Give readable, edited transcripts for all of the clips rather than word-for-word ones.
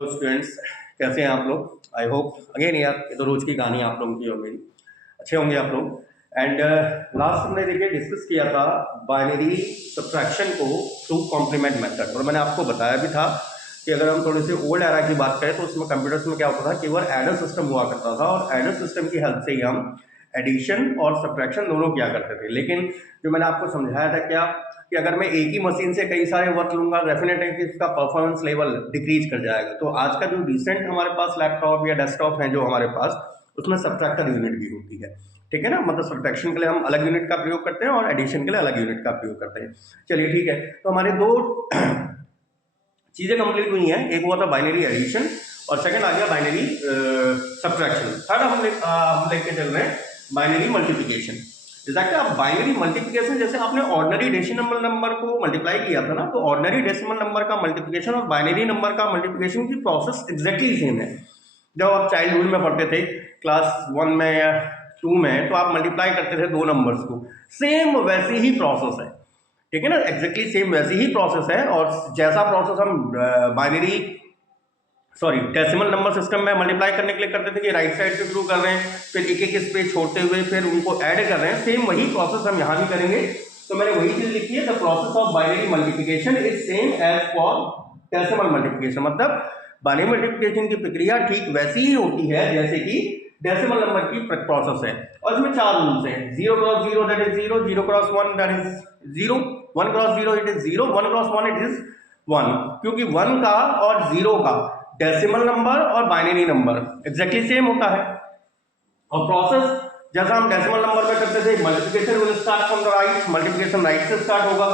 तो स्टूडेंट्स, कैसे हैं आप लोग? आई होप अगेन यार, ये तो रोज की कहानी है आप लोगों की और मेरी। अच्छे होंगे आप लोग। एंड लास्ट हमने देखिए डिस्कस किया था बाइनरी सब्ट्रैक्शन को थ्रू कॉम्प्लीमेंट मेथड, और मैंने आपको बताया भी था कि अगर हम थोड़े से ओल्ड एरा की बात करें तो उसमें कंप्यूटर्स में क्या होता था, केवल एडर सिस्टम हुआ करता था और एडर सिस्टम की हेल्प से ही हम एडिशन और सब्ट्रैक्शन दोनों किया करते थे। लेकिन जो मैंने आपको समझाया था क्या, कि अगर मैं एक ही मशीन से कई सारे वर्क लूंगा, डेफिनेट है कि इसका परफॉर्मेंस लेवल डिक्रीज कर जाएगा। तो आज का जो रिसेंट हमारे पास लैपटॉप या डेस्कटॉप है जो हमारे पास, उसमें सब्ट्रैक्टर यूनिट भी होती है। ठीक है ना, मतलब सब्ट्रैक्शन के लिए हम अलग यूनिट का प्रयोग करते हैं और एडिशन के लिए अलग यूनिट का प्रयोग करते हैं। चलिए ठीक है, तो हमारे दो चीजें कंप्लीट हुई हैं। एक हुआ था बाइनरी एडिशन और सेकंड आ गया बाइनरी सब्ट्रैक्शन। थर्ड हम लेके चल रहे हैं बाइनरी मल्टीप्लिकेशन। जैसे आप बाइनरी मल्टीप्लिकेशन, जैसे आपने ऑर्डिनरी डेसिमल नंबर को मल्टीप्लाई किया था ना, तो ऑर्डिनरी डेसिमल नंबर का मल्टीप्लिकेशन और बाइनरी नंबर का मल्टीप्लिकेशन की प्रोसेस एग्जैक्टली सेम है। जब आप चाइल्डहुड में पढ़ते थे क्लास 1 में या 2 में, तो आप मल्टीप्लाई करते थे दो नंबर्स को, सेम वैसी ही प्रोसेस है। ठीक है ना, एग्जैक्टली सेम वैसी ही प्रोसेस है। और जैसा प्रोसेस हम बाइनरी डेसिमल नंबर सिस्टम में मल्टीप्लाई करने के लिए करते थे कि राइट साइड से शुरू कर रहे हैं, फिर एक एक स्पेस छोड़ते हुए फिर उनको ऐड कर रहे हैं, सेम वही प्रोसेस हम यहाँ भी करेंगे। तो मैंने वही चीज लिखी है, the process of binary multiplication is same as for decimal multiplication. मतलब बाइनरी मल्टीप्लिकेशन की प्रक्रिया ठीक वैसी ही होती है जैसे कि डेसिमल नंबर की प्रोसेस है। और इसमें चार रूल्स हैं: 0 cross 0 that is 0, 0 cross 1 that is 0, 1 cross 0 it is 0, 1 cross 1 it is 1। क्योंकि 1 का और 0 का डेसिमल नंबर और बाइनरी नंबर एग्जैक्टली सेम होता है। और प्रोसेस जैसा हम डेसिमल नंबर में करते थे, multiplication will start from the right, multiplication right से स्टार्ट होगा।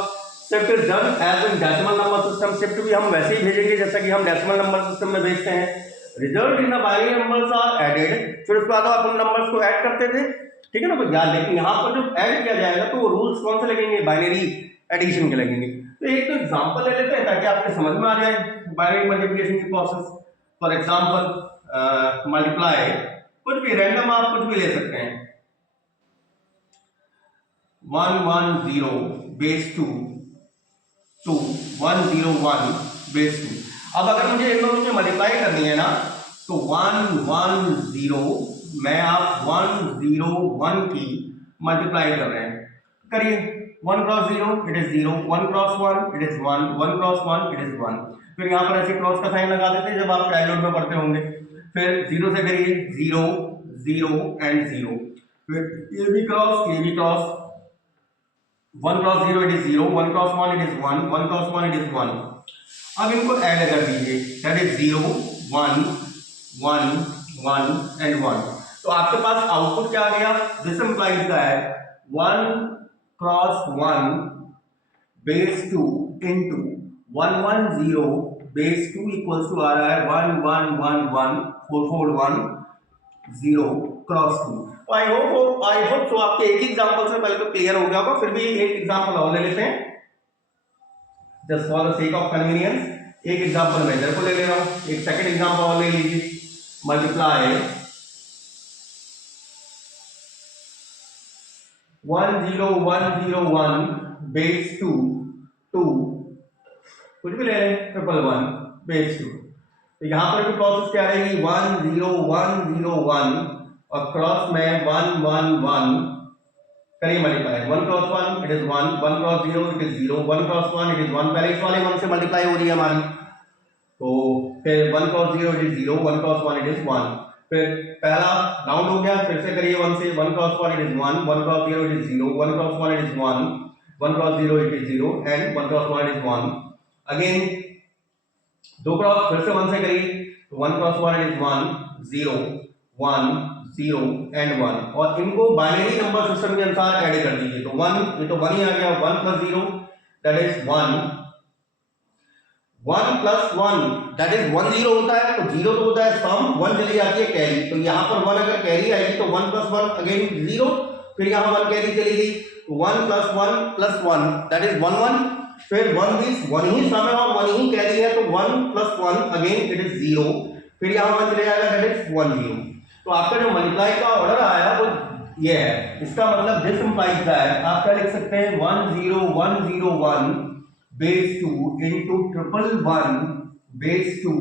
Shift is done as in decimal number system, shift भी हम वैसे ही भेजेंगे जैसा कि हम डेसिमल नंबर सिस्टम में भेजते हैं। Result in the binary numbers are added, फिर उसके बाद आप उन नंबर्स को ऐड करते थे। ठीक है ना, तो याद रखिए यहाँ पर जब ऐड किया जाएगा तो वो रूल्स कौन से लगेंगे, बाइनरी एडिशन के लगेंगे। तो एक तो एग्जांपल ले लेते हैं ताकि आपके समझ में आ जाए बाइनरी मल्टीप्लिकेशन की प्रोसेस। फॉर एग्जांपल मल्टीप्लाई, कुछ भी रैंडम आप कुछ भी ले सकते हैं, 110 बेस 2 टू 101 बेस 2। अब अगर मुझे इन दोनों से मल्टीप्लाई करनी है ना, तो 110 में आप 101 की मल्टीप्लाई कर रहे हैं, करिए। 1 cross 0 it is 0, 1 cross 1 it is 1, 1 cross 1 it is 1। फिर यहाँ पर ऐसे क्रॉस का साइन लगा देते हैं जब आप चाइल्डहुड में पढ़ते होंगे। फिर 0 से करिए 0 0 एंड 0, फिर ये भी cross 1 cross 0 it is 0, 1 cross 1 it is 1, 1 cross 1 it is 1। अब इनको ऐड कर दीजिए, दैट इज 0 1 1 1 एंड 1। तो आपके पास आउटपुट क्या आ गया? This implies that 1 cross 1 base 2 into 110 base 2 equals to आ रहा है 1 1 1 1 4 4 1 0 क्रॉस 2। आई होप सो आपके एक एग्जांपल से पहले तो क्लियर हो गया होगा, फिर भी एक एग्जांपल और ले लेते हैं just for the sake of convenience. एक एग्जांपल मैं इधर को ले ले रहा हूं, एक सेकंड एग्जांपल और ले लीजिए। मल्टीप्लाई 10101 बेस 2 2, कुछ भी ले लें, 111 बेस 2। तो यहां पर भी प्रोसेस क्या रहेगी, 10101 और क्रॉस में 111, करिए multiply. 1 cross 1 it is 1, 1 cross 0 it is 0, 1 cross 1 it is 1। पहले इस वाले 1 से मल्टीप्लाई हो रही है हमारी, तो फिर 1 cross 0 it is 0, 1 cross 1 it is 1। फिर पहला राउंड हो गया, फिर से करिए 1 से, 1 cross 1 it is 1, 1 cross 0 it is 0, 1 cross 1 it is 1, 1 cross 0 it is 0 and 1 cross 1 it is 1। Again दो क्रॉस, फिर से 1 से करिए, तो 1 क्रॉस 1 इट इज 1 0 1 0 एंड 1। और इनको बाइनरी नंबर सिस्टम के अनुसार ऐड कर दीजिए, तो 1, ये तो 1 ही आ गया, 1 plus 0 that is 1, 1 plus 1 that is 1 0 होता है, तो 0 तो होता है सम, 1 चली जाती है कैरी, तो यहाँ पर 1 अगर कैरी आएगी तो 1 प्लस 1 अगेन 0, फिर यहाँ 1 कैरी चली गई, 1 प्लस 1 दैट इज 1 1, फिर 1 दिस 1 ही सम है और 1 ही कैरी है, तो 1 प्लस 1 अगेन इट इज 0, फिर यहाँ 1 चले जाएगा दैट इज 1 0। तो आपका जो मल्टीप्लाई का ऑर्डर आया वो ये है। इसका मतलब दिस इंप्लाइज दैट आप क्या लिख सकते हैं, 10101 base 2 into 111 base 2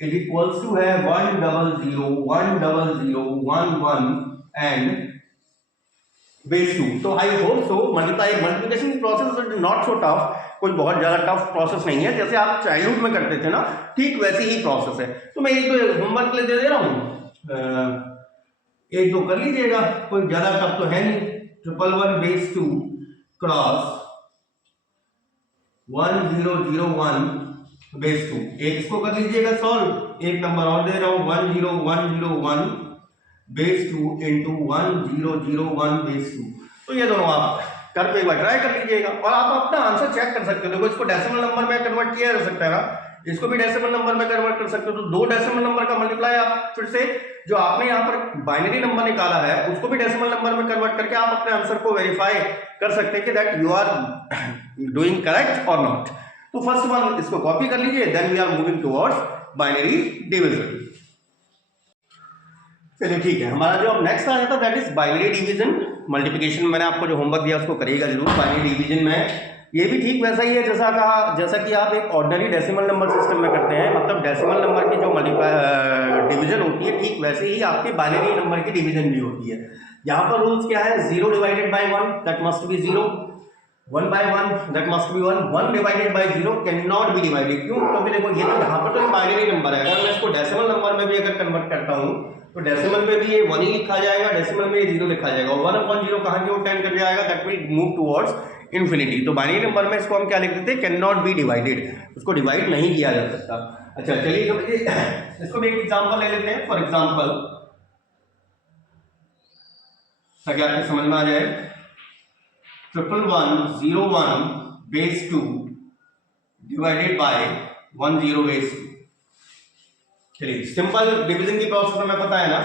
is equals to है 100 100 11 एंड बेस 2। तो I hope so multiplication process is not so tough, कोई बहुत ज़्यादा टफ प्रोसेस नहीं है, जैसे आप चाइल्डहुड में करते थे ना, ठीक वैसी ही प्रोसेस है। तो मैं एक दो होमवर्क के लिए दे रहा हूँ, एक दो कर लीजिएगा, कोई ज़्यादा टफ तो है नहीं। 111 बेस 2 क्रॉस 1001 बेस 2, एक इसको कर लीजिएगा सॉल्व। एक नंबर और दे रहा हूँ 10101 बेस 2 इंटू 1001 बेस 2। तो ये दोनों आप कर पे एक बार ट्राई कर लीजिएगा और आप अपना आंसर चेक कर सकते हो। देखो इसको डेसिमल नंबर में कन्वर्ट किया जा सकता है ना, इसको भी डेसिमल नंबर में कन्वर्ट कर सकते हो। तो दो डेसिमल नंबर का मल्टीप्लाई आप फिर से जो आपने यहाँ पर बाइनरी नंबर निकाला है उसको भी डेसिमल नंबर में कन्वर्ट करके आप अपने आंसर को वेरीफाई कर सकते हैं कि that you are doing correct और नॉट। तो फर्स्ट वन इसको कॉपी कर लीजिए, then we are moving towards binary division. चलिए ठीक है, हमारा जो अब नेक्स्ट आ जाता है that is binary division. Multiplication मैंने आपको जो होमवर्क दिया उसको करिएगा जरूर। बाइनरी डिवीजन में ये भी ठीक वैसा ही है जैसा कि आप एक ऑर्डिनरी डेसिमल नंबर सिस्टम में करते हैं, मतलब डेसिमल नंबर की जो डिवीजन होती है ठीक वैसे ही आपकी बाइनरी नंबर की डिवीजन भी होती है। यहाँ पर रूल्स क्या है, 0 divided by 1 that must be 0, 1 by 1 that must be 1, 1 divided by 0 cannot be divided। क्यों? क्योंकि देखो ये तो यहाँ पर तो बाइनरी नंबर है, अगर मैं इसको डेसिमल नंबर में भी अगर कन्वर्ट करता हूँ तो डेसिमल में भी ये 1 ही लिखा जाएगा, डेसिमल में ये 0 लिखा जाएगा, 1 upon 0 कहाँ की ओर टेंड कर जाएगा, that will move towards infinity. तो बाइनरी नंबर में इसको हम क्या लिख देते हैं, कैन नॉट बी डिवाइडेड, उसको डिवाइड नहीं किया जा सकता। अच्छा चलिए इसको भी एक एग्जाम्पल ले लेते हैं। फॉर एग्जाम्पल ताकि आपको समझ में आ जाए, 1101 बेस 2 डिवाइडेड बाय 10 बेस 2। चलिए सिंपल डिवीजन की प्रोसेस हमें पता है ना,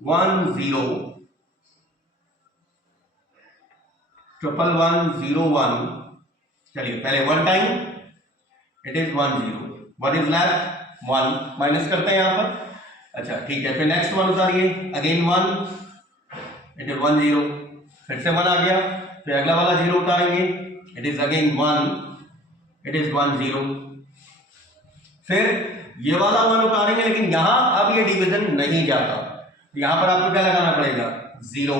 1101। चलिए पहले 1 time it is 10, what is left 1, minus करते हैं यहाँ पर। अच्छा ठीक है, फिर नेक्स्ट वन उतारिए, अगेन 1 इट इज 10, फिर से 1 आ गया, फिर अगला वाला 0 उतारेंगे, it is again 1 it is 10, फिर ये वाला 1 उतारेंगे, लेकिन यहां अब ये डिवीजन नहीं जाता, यहां पर आपको क्या लगाना पड़ेगा, 0,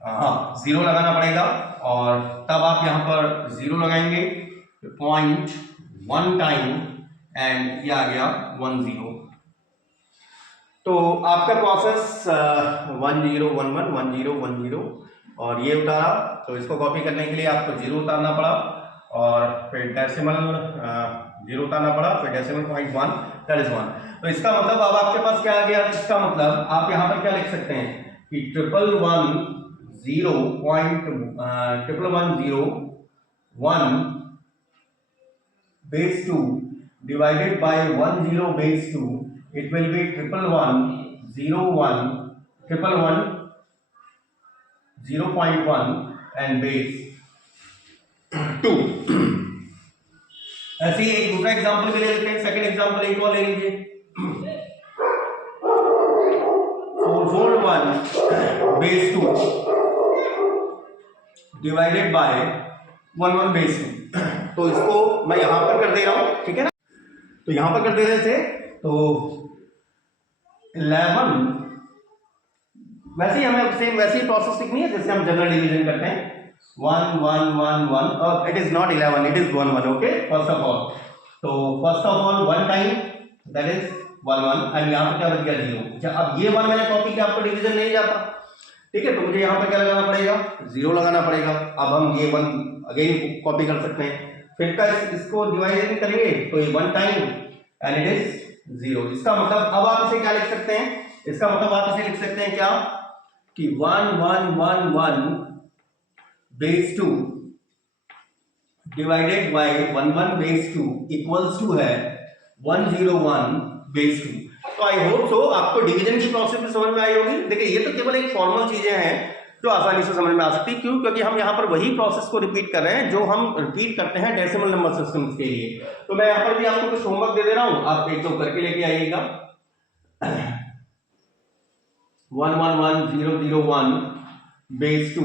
हाँ 0 लगाना पड़ेगा, और तब आप यहां पर 0 लगाएंगे, 0.1 टाइम एंड ये आ गया 10। तो आपका प्रोसेस 1011 और ये उतारा, तो इसको कॉपी करने के लिए आपको 0 उतारना पड़ा, और फिर डेसिमल 0 उतारना पड़ा, फिर डेसिमल पॉइंट 1 दैट इज 1। तो इसका मतलब अब आपके पास क्या आ गया, इसका मतलब आप यहाँ पर क्या लिख सकते हैं कि 1101 base 2 divided bye 10 base 2, it will be 1101 0.1 and base 2। ऐसे ही एक दूसरा एग्जांपल भी ले लेते हैं, सेकंड एग्जांपल एक और ले लीजिए, 441 बेस 2 डिवाइडेड बाय 11 बेस 2। तो इसको मैं यहां पर कर दे रहा हूं, ठीक है ना, तो यहां पर कर दे रहे थे, तो 11 वैसे ही हमें सेम वैसी प्रोसेस लिखनी है जैसे हम जनरल डिवीजन करते हैं, 1 1 1 1, it is not 11 it is 1 1। Okay, first of all 1 time that is 1 1 and यहाँ पर क्या बच गया 0। अच्छा अब ये 1 मैंने कॉपी किया, आपको डिवीजन नहीं जाता, ठीक है, तो मुझे यहाँ पर क्या लगाना पड़ेगा, 0 लगाना पड़ेगा। अब हम ये 1 अगेन कॉपी कर सकते हैं, फिर का इसको डिवाइड करेंगे तो ये 1 टाइम एंड इट इज 0। इसका मतलब अब आप इसे क्या लिख सकते हैं, इसका मतलब आप इसे लिख सकते हैं क्या कि 1111 base 2 divided by 11 base 2 equals to है 101 बेस 2। तो आई होप सो आपको डिवीजन की प्रोसेस भी समझ में आई होगी। देखिए ये तो केवल एक फॉर्मल चीजें हैं जो आसानी से समझ में आ सकती है, क्यों, क्योंकि हम यहाँ पर वही प्रोसेस को रिपीट कर रहे हैं जो हम रिपीट करते हैं डेसिमल नंबर सिस्टम्स के लिए। तो मैं यहाँ पर भी आपको कुछ होमवर्क दे रहा हूँ, आप एक दो करके लेके आइएगा। 111001 बेस 2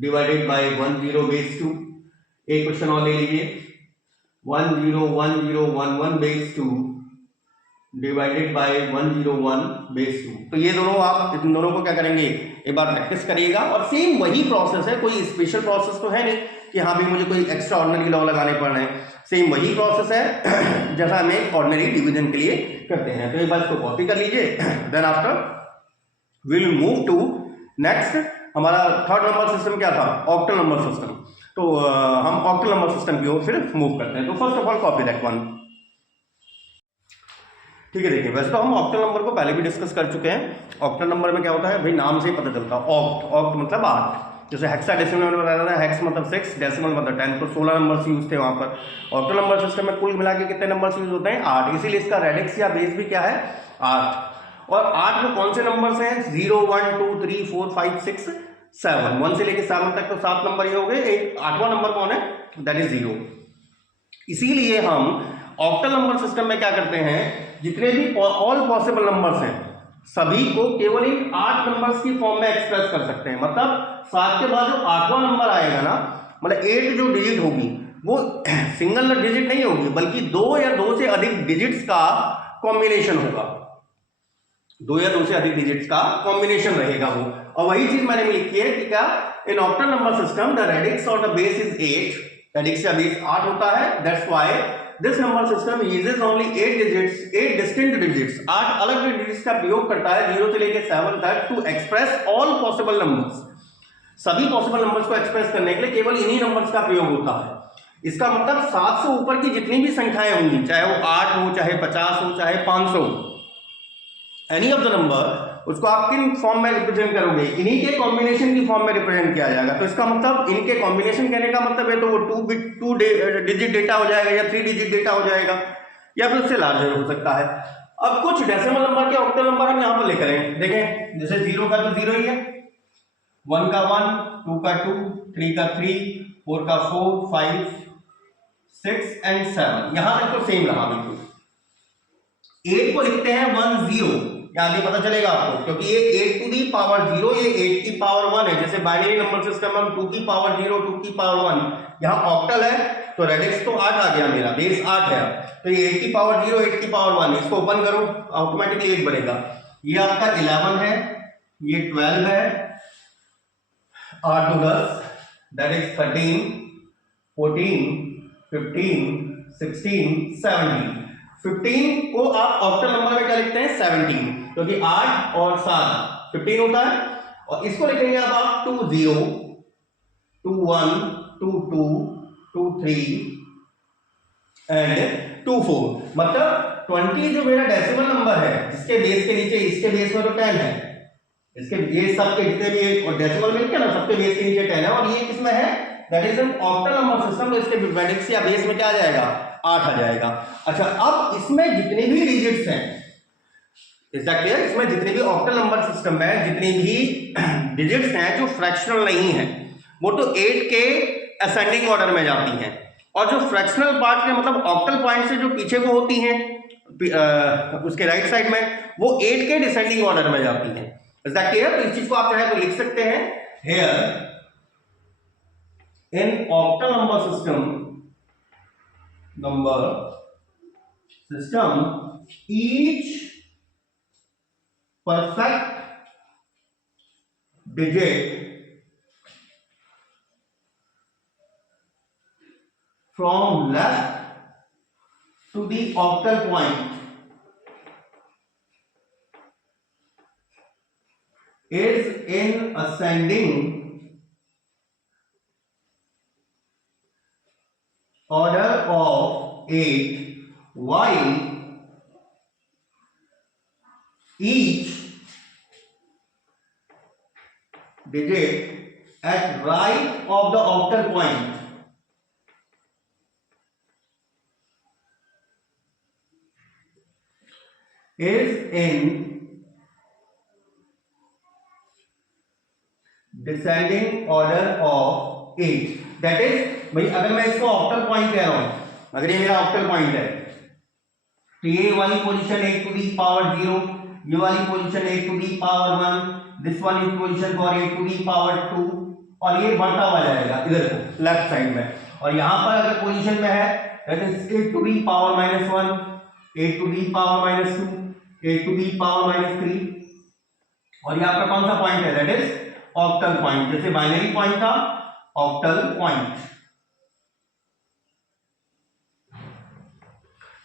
डिवाइडेड बाय 10 बेस 2। एक क्वेश्चन और ले लीजिए, 101011 बेस 2 डिवाइडेड बाय 101/2। तो ये दोनों आप इन दोनों को क्या करेंगे, एक बार प्रैक्टिस करिएगा। और सेम वही प्रोसेस है, कोई स्पेशल प्रोसेस तो है नहीं कि हाँ भी मुझे कोई एक्स्ट्रा ऑर्डिनरी लॉ लगाने पड़ रहे हैं। सेम वही प्रोसेस है जैसा हमें ऑर्डिनरी डिवीजन के लिए करते हैं। तो एक बार इसको कॉपी कर लीजिए। Then after we will move to next. हमारा थर्ड नंबर सिस्टम क्या था, ऑक्टल नंबर सिस्टम। तो हम ऑक्टल नंबर सिस्टम की ओर फिर मूव करते हैं। तो first of all copy that one. ठीक है, देखिए वैसे तो हम ऑक्टल नंबर को पहले भी डिस्कस कर चुके हैं। ऑक्टल नंबर में क्या होता है भाई, नाम से ही पता चलता है। ऑक्ट मतलब 8। जैसे हेक्साडेसिमल में बताया था, हेक्स मतलब 6, डेसिमल मतलब 10, तो 16 नंबर्स यूज थे वहां पर। ऑक्टल नंबर सिस्टम में कुल मिला के कितने नंबर्स यूज होते हैं, 8। इसीलिए इसका रेडिक्स या बेस भी क्या है, 8। और 8 में कौन से नंबर्स हैं, 0 1 2 3 4 5 6 7। 1 से लेकर 7 तक तो 7 नंबर ही हो गए। एक 8वां नंबर कौन है, दैट इज 0। इसीलिए हम ऑक्टल नंबर सिस्टम में क्या करते हैं, जितने भी ऑल पॉसिबल नंबर्स हैं सभी को केवल इन 8 नंबर्स की फॉर्म में एक्सप्रेस कर सकते हैं। मतलब 7 के बाद जो 8वां नंबर आएगा ना, मतलब 8 जो डिजिट होगी वो सिंगल डिजिट नहीं होगी, बल्कि 2 या 2 से अधिक डिजिट्स का कॉम्बिनेशन होगा। 2 या 2 से अधिक डिजिट्स का कॉम्बिनेशन रहेगा वो। और वही चीज मैंने लिखी है कि क्या, in octal number system the radix or the base is 8। Radix या बेस 8 होता है। That's why this number system uses only 8 digits, 8 distinct digits, 8 अलग डिजिट्स का प्रयोग करता है 0 से लेकर 7 तक to express all possible numbers. सभी पॉसिबल नंबर्स को एक्सप्रेस करने के लिए केवल इन्हीं नंबर्स का प्रयोग होता है। इसका मतलब 7 से ऊपर की जितनी भी संख्याएं होंगी, चाहे वो 8 हो, चाहे 50 हो, चाहे 500 हो, एनी ऑफ द नंबर, उसको आप किन फॉर्म में रिप्रेजेंट करोगे, इन्हीं के कॉम्बिनेशन की फॉर्म में रिप्रेजेंट किया जाएगा। तो इसका मतलब इनके कॉम्बिनेशन कहने का मतलब है तो वो 2 डिजिट डेटा हो जाएगा या 3 डिजिट डेटा हो जाएगा या फिर उससे लार्जर हो सकता है। अब कुछ डेसिमल नंबर के ऑक्टल नंबर हम यहां पर लेकर आए, देखें जैसे 0 का तो 0 ही है, 1 का 1, 2 का 2, 3 का 3, 4 का 4, 5 6 एंड 7। यहां तक तो सेम रहा बिल्कुल। 8 को लिखते हैं 1 0, आगे पता चलेगा आपको, क्योंकि ये 8 टू दी पावर 0, ये 8 की पावर 1 है। जैसे बाइनरी नंबर सिस्टम में हम 2 की पावर 0, 2 की पावर 1, यहाँ ऑक्टल है तो रेडिक्स तो 8 आ गया, मेरा बेस 8 है। तो ये 8 की पावर 0, 8 की पावर 1, इसको ओपन करो ऑटोमेटिकली 8 बनेगा। ये आपका 11 है, ये 12 है, 8 to 10 दैट इज 13, 14, 15, 16, 17। 15 को आप ऑक्टल नंबर में क्या लिखते हैं, 17, क्योंकि 8 और 7 15 होता है। और इसको लिखेंगे अब आप 2 0, 2 1, 2 2, 2 3 एंड 2 4। मतलब 20 जो मेरा डेसिमल नंबर है, जिसके बेस के नीचे, इसके बेस में तो 10 है, इसके ये सबके जितने भी और डेसिमल मिलके ना सबके बेस के नीचे 10 है, और ये किसमें है, that is an octal number system. तो इसके रेडिक्स या बेस में क्या आ जाएगा, 8 आ जाएगा। अच्छा, अब इसमें जितने भी डिजिट्स हैं, क्लियर, इसमें जितने भी ऑक्टल नंबर सिस्टम में जितनी भी डिजिट्स हैं जो फ्रैक्शनल नहीं है, वो तो 8 के असेंडिंग ऑर्डर में जाती हैं। और जो फ्रैक्शनल पार्ट के मतलब ऑक्टल पॉइंट से जो पीछे को होती हैं उसके राइट साइड में, वो 8 के डिसेंडिंग ऑर्डर में जाती हैं। Is that clear? तो इस चीज को आप चाहे तो लिख सकते हैं, here in octal number system each perfect digit from left to the octal point is in ascending order of 8, while each digit at right of the octal point is in descending order of 8। That is भाई अगर मैं इसको octal point कह रहा हूं, अगर ये मेरा ऑक्टल पॉइंट है, तो ये वाली पोजीशन 8 टू दी पावर 0, ये वाली position 8 to the power 1, this one is position for 8 to the power 2, और ये बढ़ता हुआ जाएगा इधर को लेफ्ट साइड में। और यहां पर अगर पोजीशन में है that is 8 to the power -1, 8 to the power minus 2, 8 to the power minus 3, और ये आपका कौन सा पॉइंट है, दैट इज ऑक्टल पॉइंट, जैसे बाइनरी पॉइंट था ऑक्टल पॉइंट।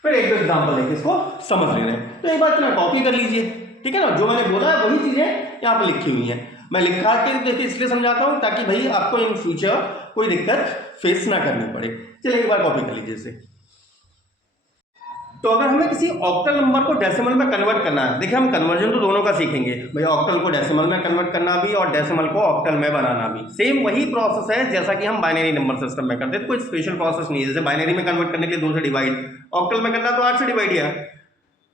फिर एक दो एग्जांपल लेके इसको समझ ले रहे हैं, तो एक बार इतना कॉपी कर लीजिए, ठीक है ना, जो मैंने बोला है वही चीजें यहाँ पे लिखी हुई हैं। मैं लिखा के देखिए इसलिए समझाता हूँ ताकि भाई आपको इन फ्यूचर कोई दिक्कत फेस ना करनी पड़े। चलिए एक बार कॉपी कर लीजिए इसे। तो अगर हमें किसी ऑक्टल नंबर को डेसिमल में कन्वर्ट करना है, देखिए हम कन्वर्जन तो दोनों का सीखेंगे भाई, ऑक्टल को डेसिमल में कन्वर्ट करना भी और डेसिमल को ऑक्टल में बनाना भी सेम वही प्रोसेस है जैसा कि हम बाइनरी नंबर सिस्टम में करते हैं, कोई स्पेशल प्रोसेस नहीं है। जैसे बाइनरी में कन्वर्ट करने के लिए 2 से डिवाइड, ऑक्टल में करना तो 8 से डिवाइड, या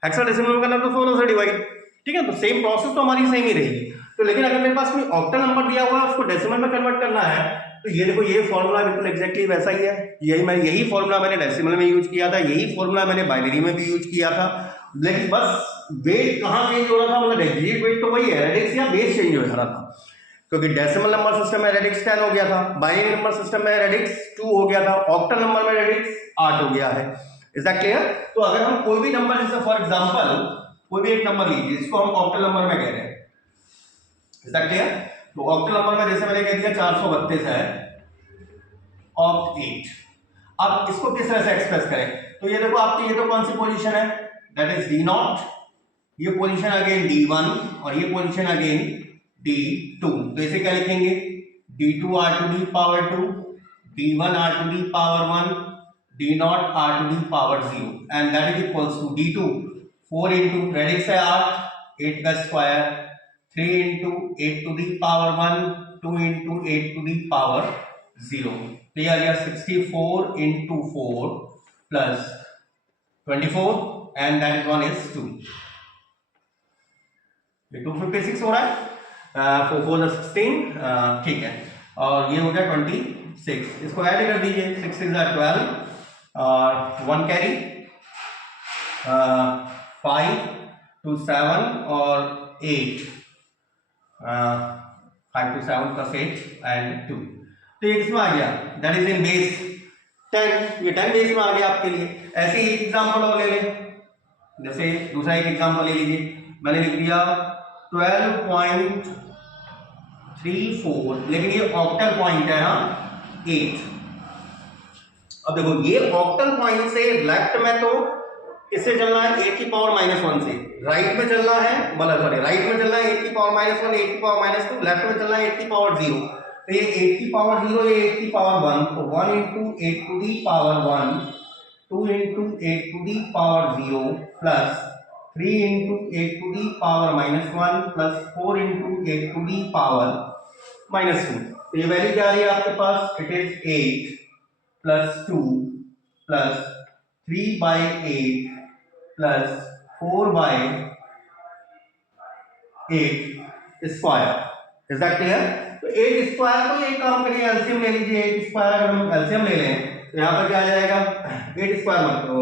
हेक्साडेसिमल में करना तो 16 से डिवाइड, ठीक है, तो सेम प्रोसेस तो हमारी सेम ही रहेगी। तो लेकिन अगर मेरे पास कोई ऑक्टल नंबर दिया हुआ है उसको डेसिमल में कन्वर्ट करना है, तो ये देखो ये फॉर्मूला बिल्कुल एग्जैक्टली वैसा ही है, यही फॉर्मूला मैंने डेसिमल में यूज किया था, यही फॉर्मूला मैंने बाइनरी में भी यूज किया था, लेकिन बस वेट कहाँ चेंज हो रहा था, मतलब एग्जैक्ट वेट तो वही है, रेडिक्स या बेस चेंज हो रहा था, क्योंकि डेसिमल नंबर सिस्टम में रेडिक्स 10 हो गया था, बाइनरी नंबर सिस्टम में रेडिक्स 2 हो गया था, ऑक्टल नंबर में रेडिक्स 8 हो गया है। Is that clear? तो अगर हम कोई भी नंबर, जैसे फॉर एग्जांपल कोई भी एक नंबर लीजिए, इसको हम ऑक्टल नंबर में कह रहे हैं, इज दैट क्लियर? तो ऑक्टल नंबर में जैसे मैंने कह दिया 432 है, ऑक्ट 8। अब इसको किस तरह से एक्सप्रेस करें, तो ये देखो आपकी ये तो कौन सी पोजीशन है, दैट इज D0, ये पोजीशन अगेन D1 और ये पोजीशन अगेन D2। तो इसे क्या लिखेंगे, D2 r to the power 2, D1 r to the power 1, D0 r to the power 0, and that is equals to D2 4 into radix है 8 का square, 3 into 8 to the power 1, 2 into 8 to the power 0, तो ये आ गया 64 into 4 plus 24 and that is 1 is 2, ये 256 हो रहा है, 4 4 16, ठीक है, और ये हो गया 26, इसको ऐड कर दीजिए, 6 is 12 और 1 कैरी, 5 to 7 और 8, 5 to 7 plus 8 and 2, तो ये किसमें आ गया, दैट इज इन बेस 10, ये 10 बेस में आ गया आपके लिए। ऐसे ही एग्जांपल और ले लें, जैसे दूसरा एक एग्जांपल ले लीजिए, मैंने लिख दिया 12.34, लेकिन ये ऑक्टल पॉइंट है ना 8। अब देखो ये ऑक्टल पॉइंट से लेफ्ट में तो इससे चलना है 8 की पावर -1 से, राइट में चलना है, मतलब सॉरी राइट में चलना है 8 की पावर -1, 8 की पावर -2, लेफ्ट में चलना है 8 की पावर 0, तो ये 8 की पावर 0, ये 8 की पावर 1, तो 1 into 8 to the power 1, 2 into 8 to the power 0 plus 3 into 8 to the power -1 plus 4 into 8 to the power -2, तो ये वैल्यू क्या आ रही है आपके पास, it is 8 plus 2 plus 3 by 8 plus 4 by 8 square, is that clear? तो 8 square को एक काम करिए, एलसीएम ले लीजिए, 8 स्क्वायर अगर हम एलसीएम ले लें तो यहाँ पर क्या आ जाएगा, 8 स्क्वायर मत, तो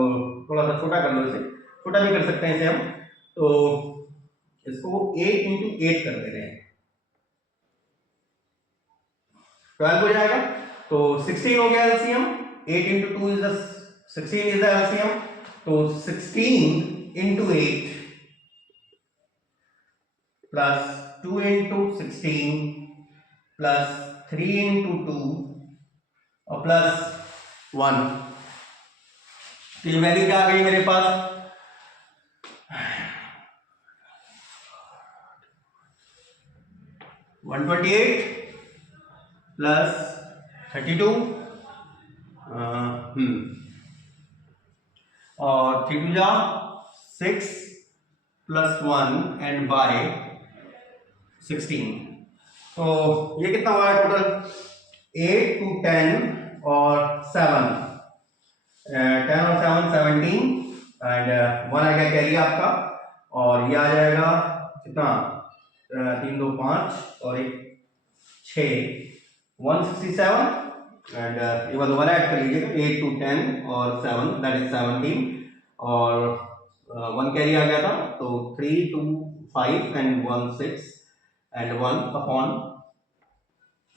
थोड़ा सा छोटा कर लो, इसे छोटा भी कर सकते हैं इसे हम, तो इसको 8 into 8 कर दे रहे हैं, 12 हो जाएगा, तो 16 हो गया LCM, 8 into 2 is 16 is the LCM, तो 16 into 8 plus 2 into 16 plus 3 into 2 और plus 1, तो ये वैल्यू क्या आ गई मेरे पास, 128 plus 32 और 3 2 6 plus 1 and by 16, तो ये कितना हुआ है टोटल, 8 to 10 और 7, 10 और 7 17 एंड 1 आ गया कैरी आपका, और ये आ जाएगा कितना, 3 2 5 और 1 6, 167 एंड ये वाला 1 ऐड कर लीजिएगा, 8 to 10 और 7 दैट इज 17 और 1 कैरी आ गया था, तो 3 2 5 एंड 1 6 एंड 1 अपॉन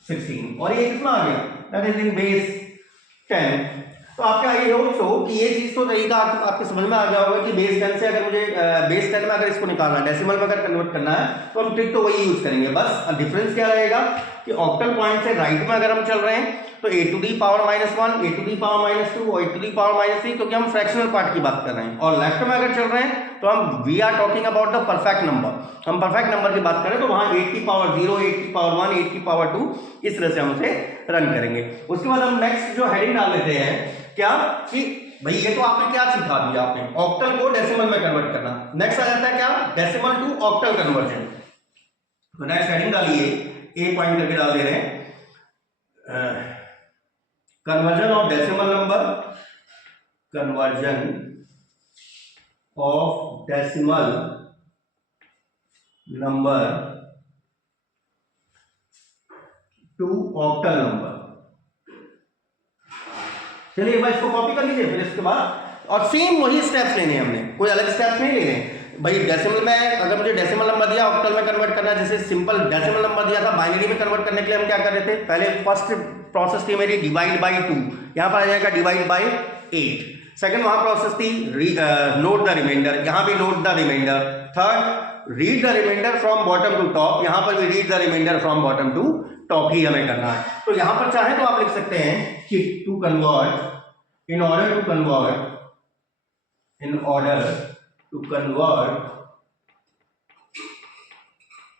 16, और ये कितना आ गया, दैट इज इन बेस 10। तो आपका ये होप सो कि ये चीज तो तरीका आपके समझ में आ गया होगा कि बेस 10 से अगर मुझे बेस 10 में अगर इसको निकालना है, डेसिमल में अगर कन्वर्ट करना है, तो हम ट्रिक तो वही यूज करेंगे। बस डिफरेंस क्या रहेगा कि ऑक्टल पॉइंट से राइट में अगर हम चल रहे हैं तो a to the power -1, a to the power -2 और a टू दी पावर -3, क्योंकि हम फ्रैक्शनल पार्ट की बात कर रहे हैं। और लेफ्ट में अगर चल रहे हैं तो हम we are talking about the perfect number, हम परफेक्ट नंबर की बात करें तो वहां 8 की पावर 0, 8 की पावर 1, 8 की पावर 2, इस तरह से हम उसे रन करेंगे। उसके बाद हम नेक्स्ट जो हेडिंग डाल लेते हैं क्या कि भाई ये तो आपने क्या सिखा दिया, आपने ऑक्टल को डेसिमल में कन्वर्ट करना। नेक्स्ट आ जाता है क्या, डेसिमल टू ऑक्टल कन्वर्जन। तो नेक्स्ट हेडिंग डालिए, ए पॉइंट करके डाल दे रहे हैं, conversion of decimal number, conversion of decimal number to octal number। चलिए एक बार इसको कॉपी कर लीजिए, फिर इसके बाद और सेम वही स्टेप्स लेने हैं हमने, कोई अलग स्टेप्स नहीं लेने। भाई डेसिमल में अगर मुझे डेसिमल नंबर दिया, ऑक्टल में कन्वर्ट करना है, जैसे सिंपल डेसिमल नंबर दिया था, बाइनरी में कन्वर्ट करने के लिए हम क्या कर रहे थे, पहले फर्स्ट प्रोसेस थी मेरी डिवाइड बाई 2, यहां पर आ जाएगा डिवाइड बाई 8। सेकंड वहां प्रोसेस थी नोट द रिमाइंडर, यहां भी note the remainder. Third read the remainder from bottom to top, यहां पर भी read the remainder from bottom to top ही हमें करना है। तो यहां पर चाहे तो आप लिख सकते हैं कि to convert, in order to convert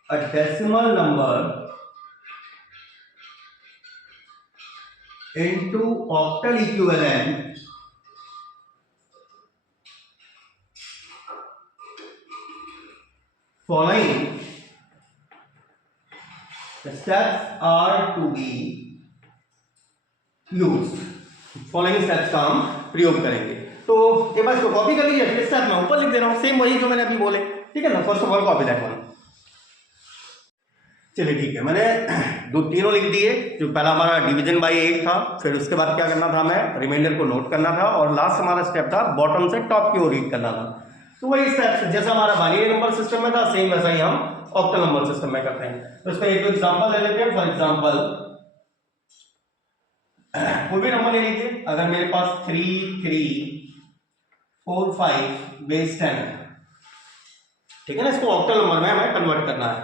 a decimal number into octal equivalent, following steps are to be used। Following steps का हम प्रयोग करेंगे। तो एक बार इसको कॉपी कर लीजिए, फिर स्टेप मैं ऊपर लिख दे रहा हूं, सेम वही जो मैंने अभी बोले, ठीक है ना। First of all copy that one. चलिए ठीक है, मैंने तीनों लिख दिए। जो पहला हमारा डिवीजन बाय 8 था, फिर उसके बाद क्या करना था, हमें रिमाइंडर को नोट करना था, और लास्ट हमारा स्टेप था बॉटम से टॉप की ओर रीड करना था। तो वही स्टेप्स जैसा हमारा बाइनरी नंबर सिस्टम में था, सेम वैसा ही हम ऑक्टल नंबर सिस्टम में करते हैं। तो इसका एक दो एग्जांपल ले लेते हैं। फॉर एग्जांपल कोई भी नंबर ले लीजिए, अगर मेरे पास 3, 3, 4, 5 बेस 10, ठीक है ना, इसको ऑक्टल नंबर में हमें कन्वर्ट करना है।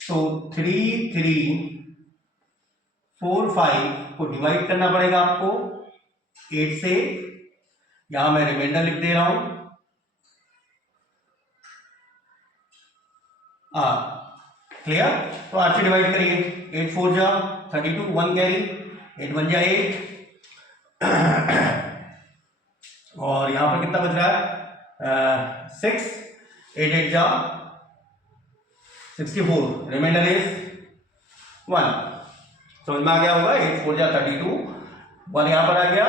तो 3, 3, 4, 5 को डिवाइड करना पड़ेगा आपको 8 से। यहां मैं रिमाइंडर लिख दे रहा हूं, क्लियर। तो 8 से डिवाइड करिए, 8 4 जा 32, 1 कैरी, 8 1 जा 8, और यहां पर कितना बच रहा है 6, 8 8 जा 64, रिमाइंडर इज 1। समझ में आ गया होगा, 8 4 जा 32, 1 यहां पर आ गया,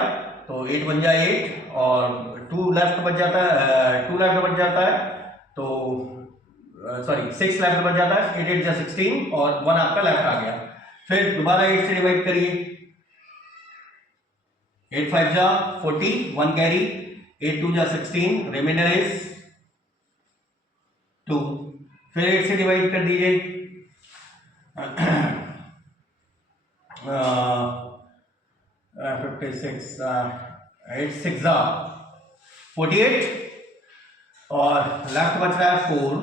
तो 8 1 जा 8 और 2 लेफ्ट बच जाता है, 2 लेफ्ट बच जाता है, तो सॉरी 6 लेफ्ट बच जाता है, 8 8 जा 16 और 1 आपका लेफ्ट आ गया। फिर दोबारा 8 से डिवाइड करिए, 8 5 जा 40, 1 कैरी, 8 2 जा 16, रिमाइंडर इज 2। फिर 8 से डिवाइड कर दीजिए, 56, 8 6 जा 48 और लेफ्ट बच रहा है 4।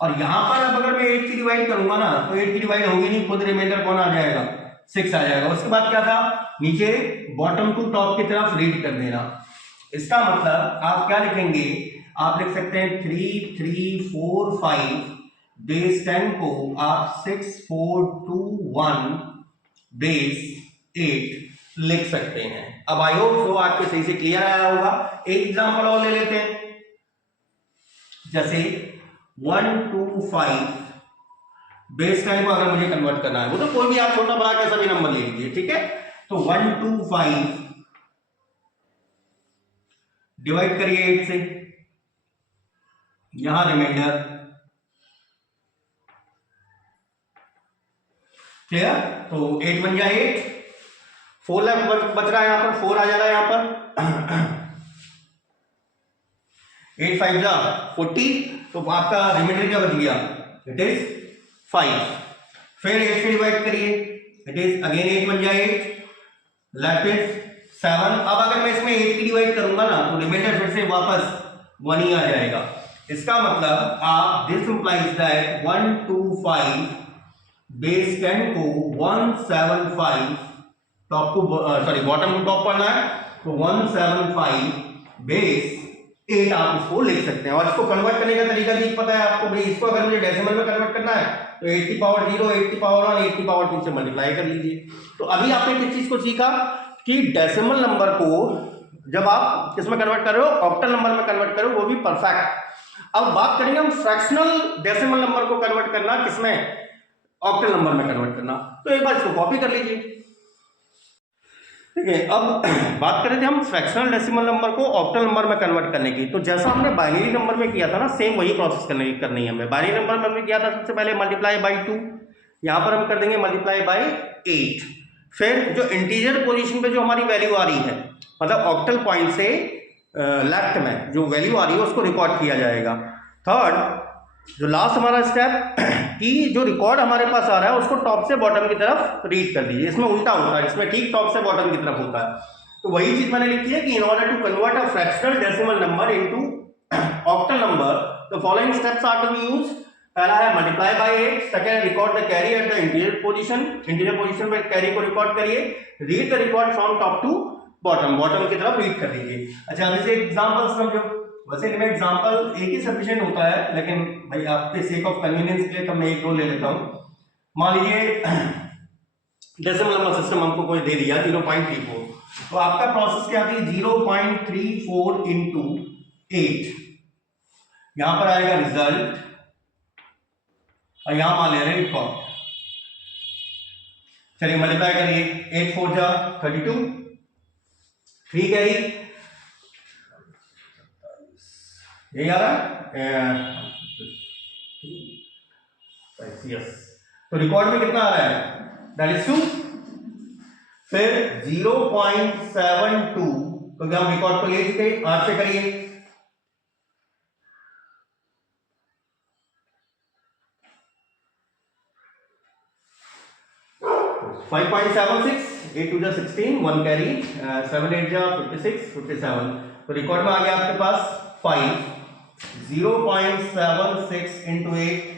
और यहां पर अब अगर मैं 8 की डिवाइड करूंगा ना, तो 8 की डिवाइड होगी नहीं, खुद रिमाइंडर कौन आ जाएगा, 6 आ जाएगा। उसके बाद क्या था, नीचे बॉटम टू टॉप की तरफ रीड कर देना। इसका मतलब आप क्या लिखेंगे, आप लिख सकते हैं 3 3 4 5 बेस 10 को आप 6 4 2 1 बेस 8 लिख सकते हैं। अब आई होप सो आपको सही से क्लियर आया होगा। एक एग्जांपल और ले लेते हैं, जैसे 1 2 5 बेस 10 को अगर मुझे कन्वर्ट करना है, वो तो कोई भी आप छोटा बड़ा कैसा भी नंबर ले लीजिए, ठीक है। तो 1 2 5 डिवाइड करिए 8 से, यहां रिमाइंडर, क्लियर। तो 8 1 जा 8, 4 लेफ्ट बच रहा है, यहां पर 4 आ जाएगा यहां पर 8 5 जा 40, तो आपका रिमाइंडर क्या बच गया, इट इज 5। फिर 8 से डिवाइड करिए, इट इज अगेन 8 1 जा 8, लेफ्ट इज 7। अब अगर मैं इसमें 8 की डिवाइड करूंगा ना तो रिमाइंडर फिर से वापस 1 ही आ जाएगा। इसका मतलब आप दिस इंप्लाइज दैट 125 बेस 10 को 175 टॉप को सॉरी बॉटम को टॉप पढ़ना है तो 175 बेस 8 आप इसको लिख सकते हैं। और इसको कन्वर्ट करने का तरीका भी पता है आपको भाई। इसको अगर मुझे डेसिमल में कन्वर्ट करना है तो 8 की पावर 0, 8 की पावर 1, 8 की पावर 2 से मल्टीप्लाई कर लीजिए। तो अभी आपने किस चीज को सीखा कि डेसिमल नंबर को जब आप किसमें कन्वर्ट कर रहे हो, ऑक्टल नंबर में कन्वर्ट करो, वो भी परफेक्ट। अब बात करेंगे हम फ्रैक्शनल डेसिमल नंबर को कन्वर्ट करना किसमें, ऑक्टल नंबर में कन्वर्ट करना। तो एक बार इसको कॉपी कर लीजिए। ठीक है, अब बात करें थे हम फ्रैक्शनल डेसिमल नंबर को ऑक्टल नंबर में कन्वर्ट करने की। तो जैसा हमने बाइनरी नंबर में किया था ना, सेम वही प्रोसेस करनी है हमें। बाइनरी नंबर में हमने किया था सबसे पहले मल्टीप्लाई बाई 2, यहां पर हम कर देंगे मल्टीप्लाई बाई 8। फिर जो इंटीजर पोजीशन पे जो हमारी वैल्यू आ रही है, मतलब ऑक्टल पॉइंट से लेफ्ट में जो वैल्यू आ रही है उसको रिकॉर्ड किया जाएगा। थर्ड, जो लास्ट हमारा स्टेप कि जो रिकॉर्ड हमारे पास आ रहा है उसको टॉप से बॉटम की तरफ रीड कर दीजिए। इसमें उल्टा होता है, इसमें ठीक टॉप से बॉटम की तरफ होता है। तो वही चीज मैंने लिखी है कि in order to convert a fractional decimal number into octal number the following steps are to be used. पहला है multiply by 8, second record the carry at the interior position में कैरी को रिकॉर्ड करिए, read the record from top to bottom की तरफ read कर दीजिए। अच्छा, अब इसे एग्जांपल समझो। वैसे इनमें एग्जांपल एक ही सफिशिएंट होता है, लेकिन भाई आपके सेक ऑफ कन्वीनियंस के लिए तो मैं एक दो ले लेता हूं। मान लीजिए डेसिमल नंबर सिस्टम हमको कोई दे दिया 0.34, तो आपका प्रोसेस क्या थी, 0.34 इंटू 8, यहां पर आएगा रिजल्ट और यहां मान ले रहे हैं रिकॉर्ड। चलिए मल्टीप्लाई करिए, 8 4 जा 32, ठीक है यही आ रहा है यस। तो रिकॉर्ड में कितना आ रहा है, दैट इज 2। फिर 0.72 क्योंकि हम रिकॉर्ड को ले चुके, 8 से करिए, फाइव 5.76, 8 2 जा 16, 1 कैरी, 7 8 जा 56, 57। तो रिकॉर्ड में आ गया आपके पास 5, 0.76 into 8,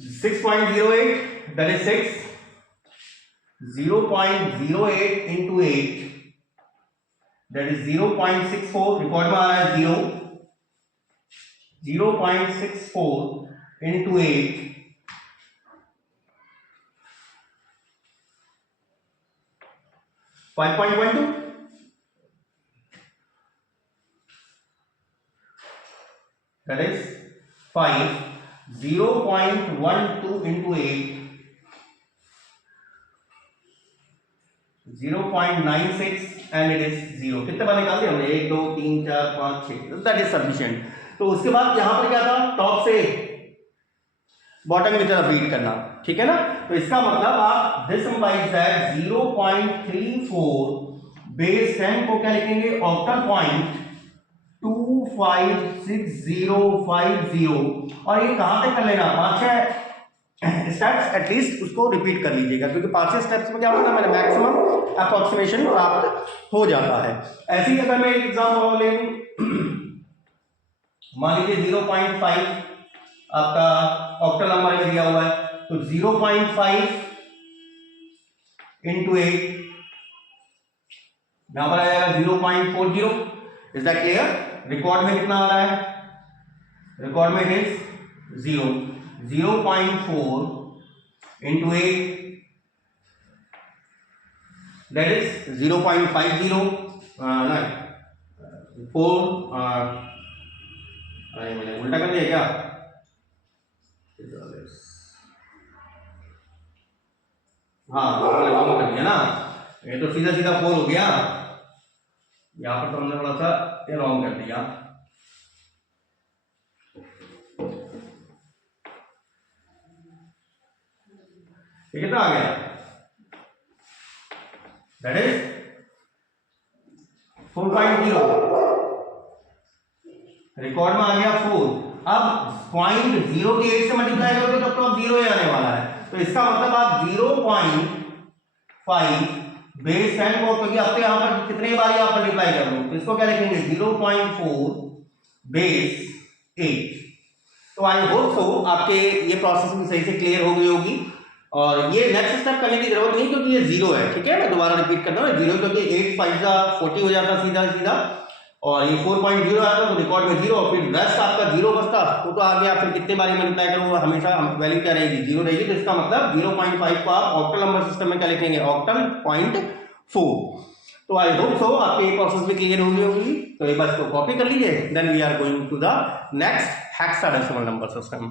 6.08, that is 6, 0.08 into 8, that is 0.64, record में आ रहा है 0, 0.64 into 8, 5.12, that is 5, 0.12 into 8, 0.96 and it is 0। कितने बार निकाल दिए हमने, 1 2 3 4 5 6, दैट इज सफिशिएंट। तो उसके बाद यहां पर क्या था, टॉप से बॉटम की तरफ रीड करना, ठीक है ना। तो इसका मतलब आप दिस इंप्लाइज दैट 0.34 बेस 10 को क्या लिखेंगे, ऑक्टल पॉइंट 256050। और ये कहां तक कर लेना, 5-6 स्टेप्स एटलीस्ट उसको रिपीट कर लीजिएगा, क्योंकि 5-6 स्टेप्स में क्या होता है, मैंने मैक्सिमम अप्रोक्सीमेशन प्राप्त हो जाता है। ऐसे ही अगर मैं एक एग्जांपल ले लूं, मान लीजिए 0.5 आपका ऑक्टल नंबर में दिया हुआ है, तो 0.5 इंटू 8, यहां पर आएगा 0.40। Is that clear. रिकॉर्ड में कितना आ रहा है, रिकॉर्ड में इज 0, 0.4 इंटू 8, दैट इज 0.50 4 मैंने उल्टा कर दिया क्या, हाँ रॉन्ग कर दिया ना, ये तो सीधा सीधा 4 हो गया, यहां पर तो हमने थोड़ा सा ये रॉन्ग कर दिया। ये कितना आ गया, दैट इज 4.0, रिकॉर्ड में आ गया 4, अब 0.08 से मल्टीप्लाई करोगे तब तो अब 0 ही आने वाला है, तो इसका मतलब आप 0.5 बेस 10 को, क्योंकि आपके यहाँ पर कितने बार आप मल्टीप्लाई करोगे, तो इसको क्या लिखेंगे 0.4 बेस 8। तो आई होप सो आपके ये प्रोसेस भी सही से क्लियर हो गई होगी, और ये नेक्स्ट स्टेप करने की जरूरत नहीं क्योंकि ये 0 है, ठीक है। मैं दोबारा रिपीट करता हूँ 0 क्योंकि 8 5 40 हो जाता सीधा सीधा, और ये 4.0 आया था तो रिकॉर्ड में 0, और फिर रेस्ट आपका 0 बचता, तो आगे आप फिर कितने बारी मल्टीप्लाई करोगे हमेशा वैल्यू क्या रहेगी 0 रहेगी। तो इसका मतलब 0.5 को आप ऑक्टल नंबर सिस्टम में क्या लिखेंगे ऑक्टल 0.4। तो आई होप सो आपके ये प्रोसेस भी क्लियर हो गई होगी, तो एक बार इसको कॉपी कर लीजिए, then we are going to the next hexadecimal number system.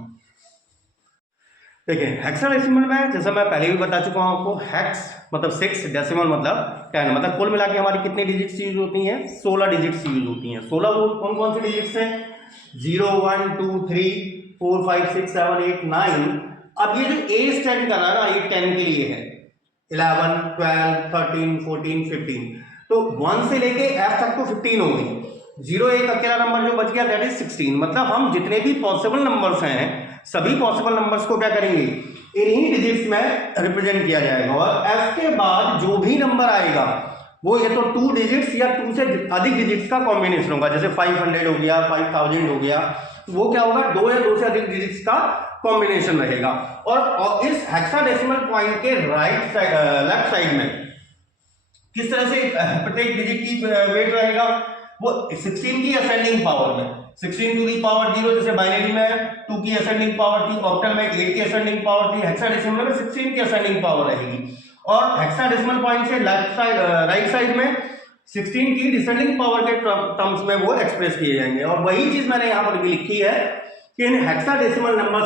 देखिए हेक्साडेसिमल में जैसा मैं पहले भी बता चुका हूं आपको, हेक्स मतलब 6, डेसिमल मतलब 10, मतलब कुल मिला के हमारी कितनी डिजिट्स यूज होती हैं 16 डिजिट्स यूज होती हैं। 16 वो कौन कौन सी डिजिट्स हैं 0 1 2 3 4 5 6 7 8 9। अब ये जो ए स्टैंड कर रहा है ना ये 10 के लिए है, 11 12 13 14 15, तो 1 से लेके एफ तक तो 15 हो गई, 0 एक अकेला नंबर जो बच गया दैट इज 16। मतलब हम जितने भी पॉसिबल नंबर्स हैं सभी पॉसिबल नंबर्स को क्या करेंगे इन्हीं डिजिट्स में रिप्रेजेंट किया जाएगा, और एफ के बाद जो भी नंबर आएगा वो ये तो 2 डिजिट्स या 2 से अधिक डिजिट्स का कॉम्बिनेशन होगा, जैसे 500 हो गया 5000 हो गया, वो क्या होगा 2 या 2 से अधिक डिजिट्स का कॉम्बिनेशन रहेगा। और इस हेक्साडेसिमल पॉइंट के राइट साइड लेफ्ट साइड में किस तरह से प्रत्येक डिजिट की वेट रहेगा, वो 16 की असेंडिंग पावर में 16 टू दी पावर 0 जैसे बाइनरी में 2 की असेंडिंग पावर थी, ऑक्टल में 8 की असेंडिंग पावर थी, हेक्साडेसिमल में 16 की असेंडिंग पावर रहेगी। और हेक्साडेसिमल पॉइंट से लेफ्ट साइड राइट साइड में 16 की डिसेंडिंग पावर के टर्म्स में वो एक्सप्रेस किए जाएंगे। और वही चीज मैंने यहाँ पर भी लिखी है कि इन हेक्साडेसिमल नंबर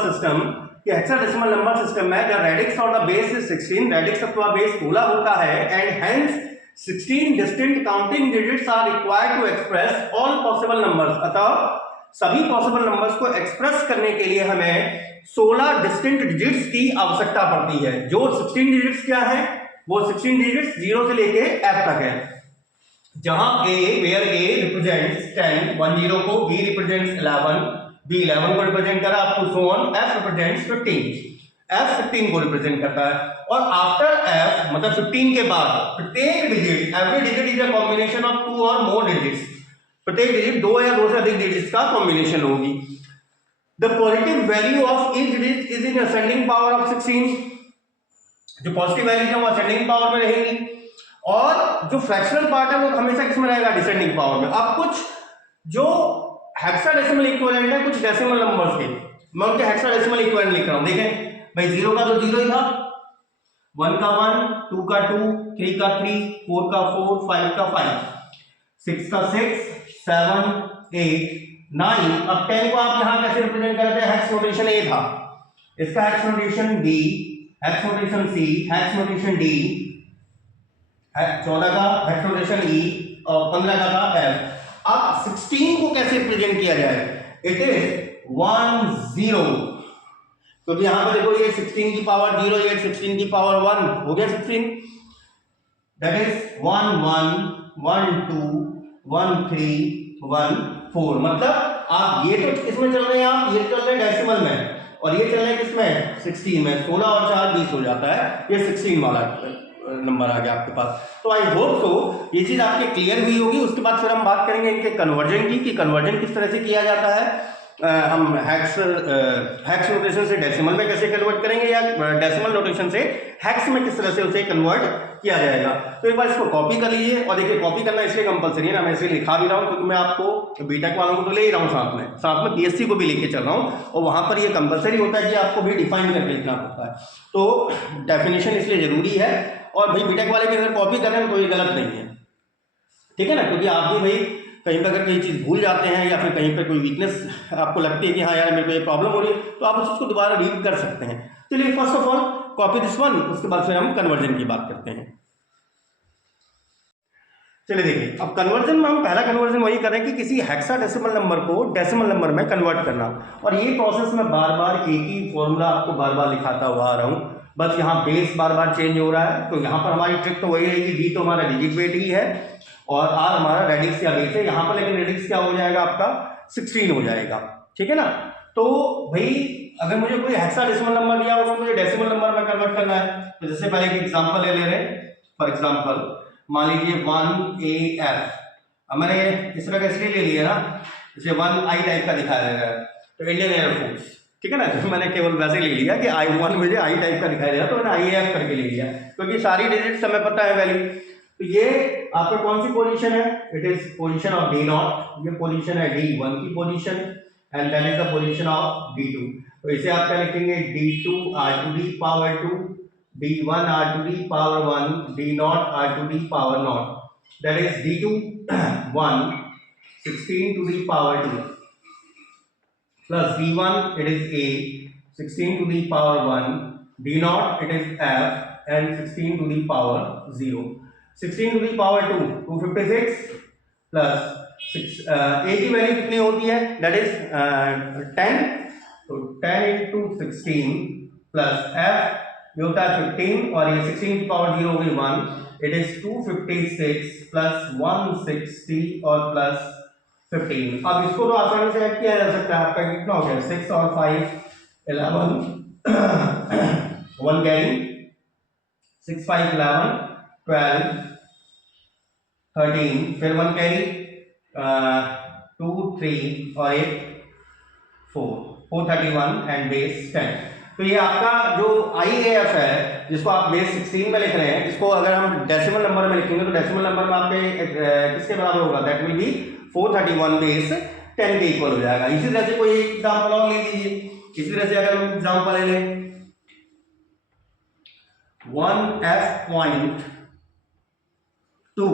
सिस्टम में the radix of the base is 16, radix अथवा बेस 16 होता है, and hence 16 distinct counting digits are required to express all possible numbers। अतः सभी पॉसिबल नंबर्स को एक्सप्रेस करने के लिए हमें 16 डिस्टिंक्ट डिजिट्स की आवश्यकता पड़ती है। जो 16 डिजिट्स क्या है वो 16 डिजिट्स 0 से लेके f तक है, जहां वेयर a रिप्रेजेंट्स 10 10 को, b रिप्रेजेंट्स 11 b 11 को रिप्रेजेंट करा up to so on, f represents 15 f 15 को रिप्रेजेंट करता है। और आफ्टर f मतलब 15 के बाद प्रत्येक digit every digit is a combination of 2 और मोर डिजिट्स, प्रत्येक डिजिट 2 या 2 से अधिक डिजिट्स का कॉम्बिनेशन होगी। The positive value of each digit is in ascending power of 16, जो पॉजिटिव वैल्यू है वो असेंडिंग पावर में रहेगी, और जो फ्रैक्शनल पार्ट है वो हमेशा किसमें रहेगा डिसेंडिंग पावर में। अब कुछ जो हेक्साडेसिमल इक्विवेलेंट है कुछ डेसिमल नंबर्स के, मैं उनके हेक्साडेसिमल इक्विवेलेंट लिख रहा हूं। देखें भाई 0 का तो 0 ही था, 1 का 1, 2 का 2, 3 का 3, 4 का 4, 5 का 5, 6 का 6, 7 8 9। अब 10 को आप यहां कैसे रिप्रेजेंट करते हैं, हेक्स नोटेशन ए था, इसका hex notation B, hex notation C, hex notation D, 14 का हेक्स नोटेशन ई, और 15 का था एफ। अब 16 को कैसे रिप्रेजेंट किया जाए, इट इज 1 0, क्योंकि यहां पर देखो ये 16 की पावर 0, ये 16 की पावर 1 हो गया 16, दैट इज 1 1 1 2 1 3 1 4। मतलब आप ये तो इसमें चल रहे हैं, आप ये चल रहे हैं डेसिमल में, और ये चल रहे हैं किसमें 16 में, 16 और 4 20 हो जाता है, ये 16 वाला नंबर आ गया आपके पास। तो आई होप सो ये चीज आपके क्लियर हुई होगी। उसके बाद फिर हम बात करेंगे इनके कन्वर्जन की, कि कन्वर्जन किस तरह से किया जाता है, हम हेक्स नोटेशन से डेसिमल में कैसे कन्वर्ट करेंगे, या डेसिमल नोटेशन से हेक्स में किस तरह से उसे कन्वर्ट किया जाएगा। तो एक बार इसको कॉपी कर लीजिए, और देखिए कॉपी करना इसलिए कंपलसरी है ना, मैं इसलिए लिखा भी रहा हूँ क्योंकि मैं आपको बीटेक वालों को तो ले ही रहा हूँ, साथ में पीएससी को भी लेके चल रहा हूँ, और वहाँ पर ये कंपलसरी होता है कि आपको भी डिफाइन करके लिखना पड़ता है, तो डेफिनेशन इसलिए जरूरी है। और भाई बीटेक वाले भी अगर कॉपी कर रहे हैं तो ये गलत नहीं है, ठीक है ना, क्योंकि आप भी भाई कहीं पर अगर कोई चीज़ भूल जाते हैं या फिर कहीं पर कोई वीकनेस आपको लगती है कि हाँ यार मेरे को ये प्रॉब्लम हो रही है, तो आप उस चीज़ को दोबारा रीड कर सकते हैं। चलिए first of all copy this one, उसके बाद फिर हम कन्वर्जन की बात करते हैं। चलिए देखिए, अब कन्वर्जन में हम पहला कन्वर्जन वही करें कि किसी हेक्साडेसिमल नंबर को डेसिमल नंबर में कन्वर्ट करना, और ये प्रोसेस मैं बार बार एक ही फॉर्मूला आपको बार बार लिखाता हुआ आ रहा हूँ, बस यहाँ बेस बार बार चेंज हो रहा है। तो यहाँ पर हमारी ट्रिक तो वही रहेगी, डी तो हमारा डिजिट वेट ही है और आर हमारा रेडिक्स या बेस है। यहाँ पर लेकिन रेडिक्स क्या हो जाएगा आपका 16 हो जाएगा, ठीक है ना। तो भाई अगर मुझे कोई हेक्साडेसिमल नंबर दिया उसको मुझे डेसिमल नंबर में कन्वर्ट करना है, तो जैसे पहले एक एग्जांपल ले ले रहे हैं। फॉर एग्जांपल मान लीजिए 1AF, अब मैंने इस तरह का इसलिए ले लिया ना, जैसे 1I टाइप का दिखाया गया है, तो इंडियन एयरफोर्स, ठीक है ना, तो मैंने केवल वैसे ले लिया कि I1 मुझे I टाइप का दिखाया गया तो मैंने IAF करके ले लिया, क्योंकि सारी डिजिट हमें पता है वैल्यू। तो ये आपका कौन सी पोजीशन है, it is position of D0, ये पोजीशन है D1 की position, and that is the position of D2। तो इसे आप क्या लिखेंगे, D2 R to the power 2, D1 R to the power 1, D0 R to the power 0, that is D2 1 16 to the power 2 plus D1 it is A 16 to the power 1, D0 it is F and 16 to the power 0, 16 to the power 2 256 plus 6 A की value कितनी होती है, that is 10, तो 10 into 16 plus F ये होता है 15 और ये 16 की पावर 0 हो गई 1, इट इज 256 प्लस 160 और प्लस 15। अब इसको तो आसानी से ऐड किया जा सकता है, आपका कितना हो गया 6 और 5 11 1 कैरी 6 5 11 12 13, फिर 1 कैरी 2 3 और 8 4 431 एंड बेस 10। तो ये आपका जो IAF है जिसको आप बेस 16 में लिख रहे हैं, इसको अगर हम डेसिमल नंबर में लिखेंगे तो डेसिमल नंबर में आपके किसके बराबर होगा, दैट विल बी 431 बेस 10 के इक्वल हो जाएगा। इसी तरह से कोई एग्जांपल और ले लीजिए, इसी तरह से अगर हम एग्जांपल ले लें 1F.2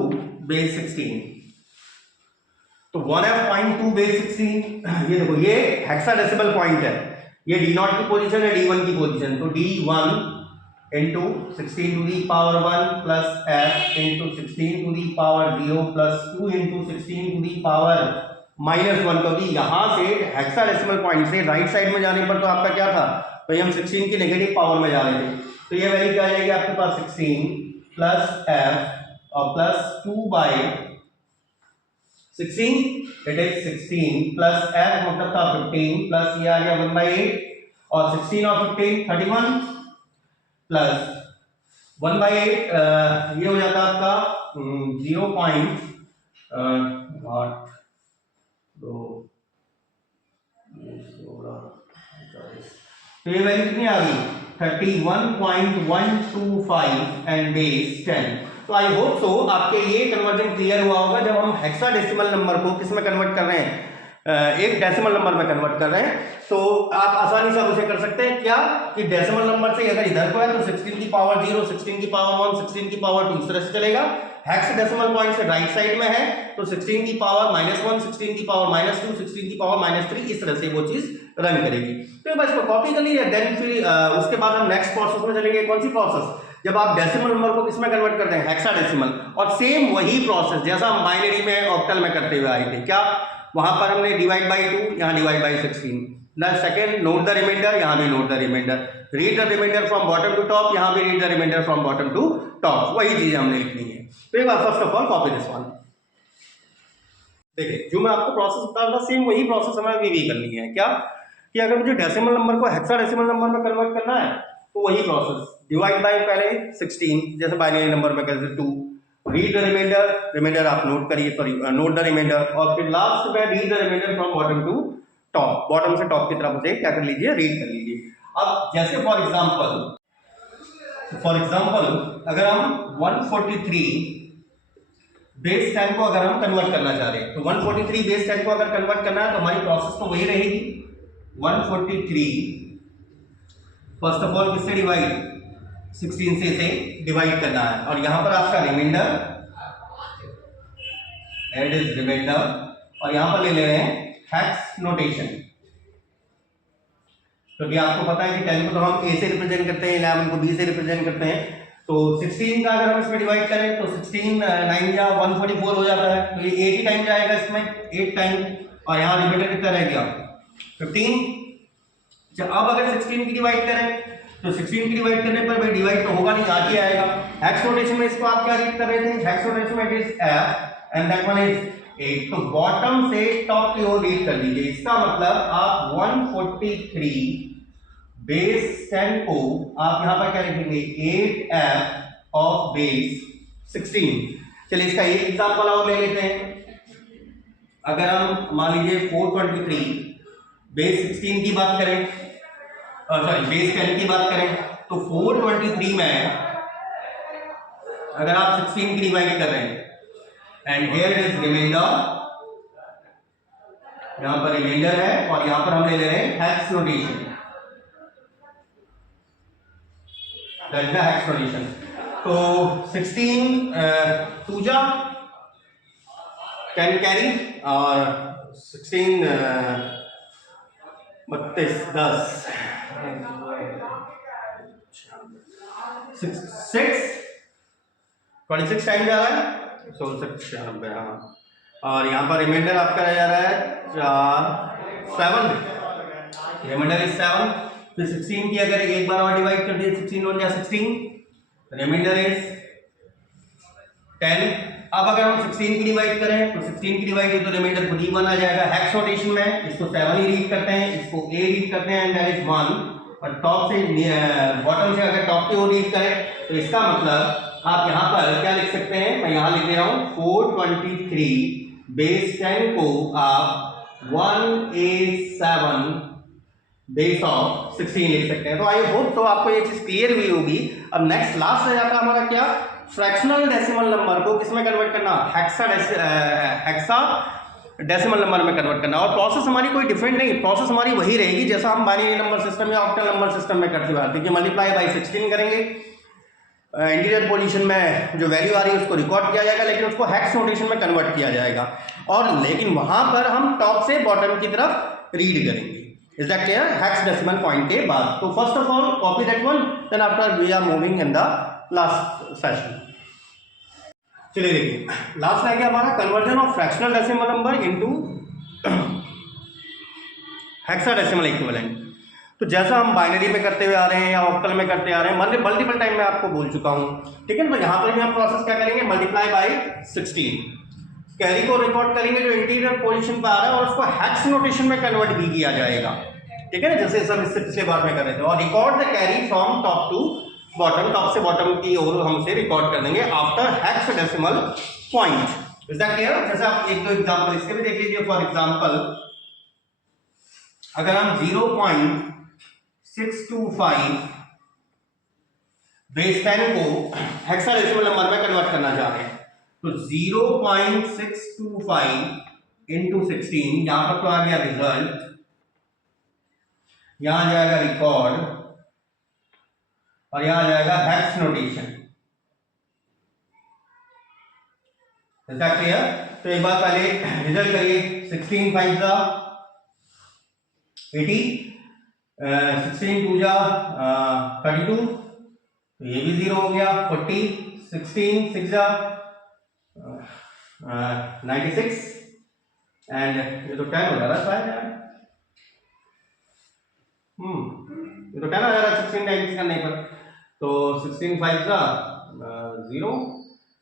बेस 16, तो 1F.2 बेस 16, ये देखो ये हेक्साडेसिमल पॉइंट है, ये D0 की पोजीशन है, D1 की पोजीशन, तो D1 into 16 to the power 1 plus F into 16 to the power 0 plus 2 into 16 to the power -1, क्योंकि यहाँ से हेक्साडेसिमल पॉइंट से राइट साइड में जाने पर तो आपका क्या था, तो हम 16 की नेगेटिव पावर में जा रहे थे, तो ये वैल्यू क्या आ जाएगी आपके पास 16 प्लस F और plus 2 by 16, it is 16 plus F मतलब था 15 प्लस ये आ गया 1 by 8 और 16 और 15 31 प्लस 1 by 8 ये हो जाता है आपका 0.8 तो ये वैल्यू कितनी आ गई 31.125 एंड बेस 10। तो आई होप सो आपके ये कन्वर्जन क्लियर हुआ होगा। जब हम हेक्साडेसिमल नंबर को किस में कन्वर्ट कर रहे हैं, एक डेसिमल नंबर में कन्वर्ट कर रहे हैं, तो आप आसानी से उसे कर सकते हैं क्या कि डेसिमल नंबर से अगर इधर को है तो 16 की पावर 0, 16 की पावर 1, 16 की पावर 2 इस तरह से चलेगा। हेक्साडेसिमल पॉइंट से राइट साइड में है तो 16 की पावर -1, 16 की पावर -2, 16 की पावर -3 इस तरह से वो चीज रन करेगी। तो बस इसको कॉपी कर लीजिए, देन फिर उसके बाद हम नेक्स्ट प्रोसेस में चलेंगे। कौन सी प्रोसेस, जब आप डेसिमल नंबर को किसमें कन्वर्ट करते हैं, हेक्साडेसिमल, और सेम वही प्रोसेस जैसा हम बाइनरी में ऑक्टल में करते हुए आए थे। क्या वहां पर हमने डिवाइड बाई 2, यहाँ divide by 16, second note the remainder, यहाँ भी note the remainder, read the remainder from bottom to top, यहाँ भी read the remainder from bottom to top, वही चीजें हमने लिखनी है। तो एक बार first of all copy this one, देखिए जो मैं आपको प्रोसेस बता रहा था सेम वही प्रोसेस हमें अभी भी करनी है। क्या कि अगर मुझे डेसिमल नंबर को हेक्साडेसिमल नंबर में कन्वर्ट करना है तो वही प्रोसेस, डिवाइड बाय पहले 16 जैसे बाइनरी नंबर में करते 2, रीड द रिमाइंडर, रिमाइंडर आप नोट करिए, सॉरी नोट द रिमाइंडर, और फिर लास्ट में read the remainder from bottom to top, bottom से टॉप की तरफ उसे क्या कर लीजिए, रीड कर लीजिए। अब जैसे फॉर एग्जांपल अगर हम 143 बेस 10 को अगर हम कन्वर्ट करना चाह रहे हैं तो 143 बेस 10 को अगर कन्वर्ट करना है तो हमारी प्रोसेस तो वही रहेगी। 143 फर्स्ट ऑफ ऑल किससे डिवाइड, 16 से इसे डिवाइड करना है, और यहां पर आपका रिमाइंडर एड इज रिमाइंडर, और यहां पर ले ले रहे हैं हेक्स नोटेशन, क्योंकि आपको पता है कि 10 को तो हम ए से रिप्रेजेंट करते हैं, 11 को बी से रिप्रेजेंट करते हैं, तो 16 का अगर हम इसमें डिवाइड करें तो 16 9 या 144 हो जाता है, तो ये 8 ही टाइम जाएगा इसमें, 8 टाइम, और यहाँ रिमाइंडर कितना रह गया 15। अच्छा अब अगर 16 की डिवाइड करें तो 16 की डिवाइड करने पर भाई डिवाइड तो होगा नहीं, आगे आएगा। हेक्स नोटेशन में इसको आप क्या रीड कर रहे थे, हेक्स नोटेशन में it is F and that one is 8। तो बॉटम से टॉप की ओर रीड कर लीजिए। इसका मतलब आप 143 बेस 10 को आप यहां पर क्या लिखेंगे 8f ऑफ बेस 16। चलिए इसका एक एग्जांपल और ले लेते हैं। अगर हम मान लीजिए 423 बेस 16 की बात करें, सॉरी बेस 10 की बात करें, तो 423 में अगर आप 16 की डिवाइड कर रहे हैं एंड हियर इज रिमाइंडर, यहां पर रिमाइंडर है और यहां पर हम ले ले रहे हैं hex notation, that is the hex notation. तो 16 2 जा 10 कैरी और 16 32 10 6 26 टाइम जा रहा है, 96 हाँ। और यहाँ पर रिमाइंडर आपका जा रहा है 7, रिमाइंडर इज 7। फिर 16 की अगर एक बार और डिवाइड कर दिए 16 1 जा 16, रिमाइंडर इज 10। अब अगर हम 16 की डिवाइड करें तो 16 की डिवाइड तो रिमाइंडर खुद ही 1 आ जाएगा। हेक्स नोटेशन में इसको 7 ही रीड करते हैं, इसको a रीड करते हैं एंड दैट इज 1। और टॉप से बॉटम से अगर टॉप की ओर रीड करें तो इसका मतलब आप यहां पर क्या लिख सकते हैं, मैं यहां लिख दे रहा हूं 423 बेस 10 को आप 187 बेस ऑफ 16 लिख सकते हैं। तो आई होप तो आपको ये चीज क्लियर हुई होगी। अब नेक्स्ट लास्ट रह जाता है हमारा क्या, फ्रैक्शनल डेसिमल नंबर को किसमें कन्वर्ट करना, हेक्सा डेसिमल नंबर में कन्वर्ट करना। और प्रोसेस हमारी कोई डिफरेंट नहीं, प्रोसेस हमारी वही रहेगी जैसा हम बाइनरी नंबर सिस्टम या ऑक्टल नंबर सिस्टम में करते हुए आते हैं कि मल्टीप्लाई बाई 16 करेंगे, इंटीजर पोजीशन में जो वैल्यू आ रही है उसको रिकॉर्ड किया जाएगा, लेकिन उसको हेक्स नोटेशन में कन्वर्ट किया जाएगा। और लेकिन वहां पर हम टॉप से बॉटम की तरफ रीड करेंगे। Is that clear? Hexadecimal point के बाद। तो first of all copy that one, then after we are moving in the last session. चलिए देखिए लास्ट है क्या हमारा, conversion of fractional decimal number into hexadecimal equivalent. तो जैसा हम बाइनरी में करते हुए आ रहे हैं या ऑक्टल में करते आ रहे हैं, मल्टीपल टाइम मैं आपको बोल चुका हूं, ठीक है। तो यहां पर भी हम प्रोसेस क्या करेंगे, मल्टीप्लाई बाय 16, कैरी को रिकॉर्ड करेंगे जो इंटीरियर पोजीशन पर आ रहा है और उसको हेक्स नोटेशन में कन्वर्ट भी किया जाएगा, ठीक है ना, जैसे सब इससे पिछले बार में कर रहे थे। और record the carry from top to bottom, top से बॉटम की ओर हम उसे रिकॉर्ड कर देंगे after hexadecimal point. Is that clear? जैसे आप एक दो एग्जांपल इसके भी देख लीजिए। फॉर एग्जांपल अगर हम 0.625 बेस 10 को हेक्साडेसिमल नंबर में कन्वर्ट करना चाह रहे हैं, तो 0.625 इंटू 16, यहां पर तो आ गया रिजल्ट, यहां आ जाएगा रिकॉर्ड और यहां आ जाएगा hex notation. Is that clear? तो एक बार पहले रिजल्ट करिए, 16 5 जा 80, 16 2 जा 32, तो ये भी 0 हो गया। 40, 16 6 जा 96 एंड ये तो 10 हो जा रहा है शायद यार, ये तो 10 आ जा रहा है 16 टाइम्स करने पर। तो 16 5 जा 0,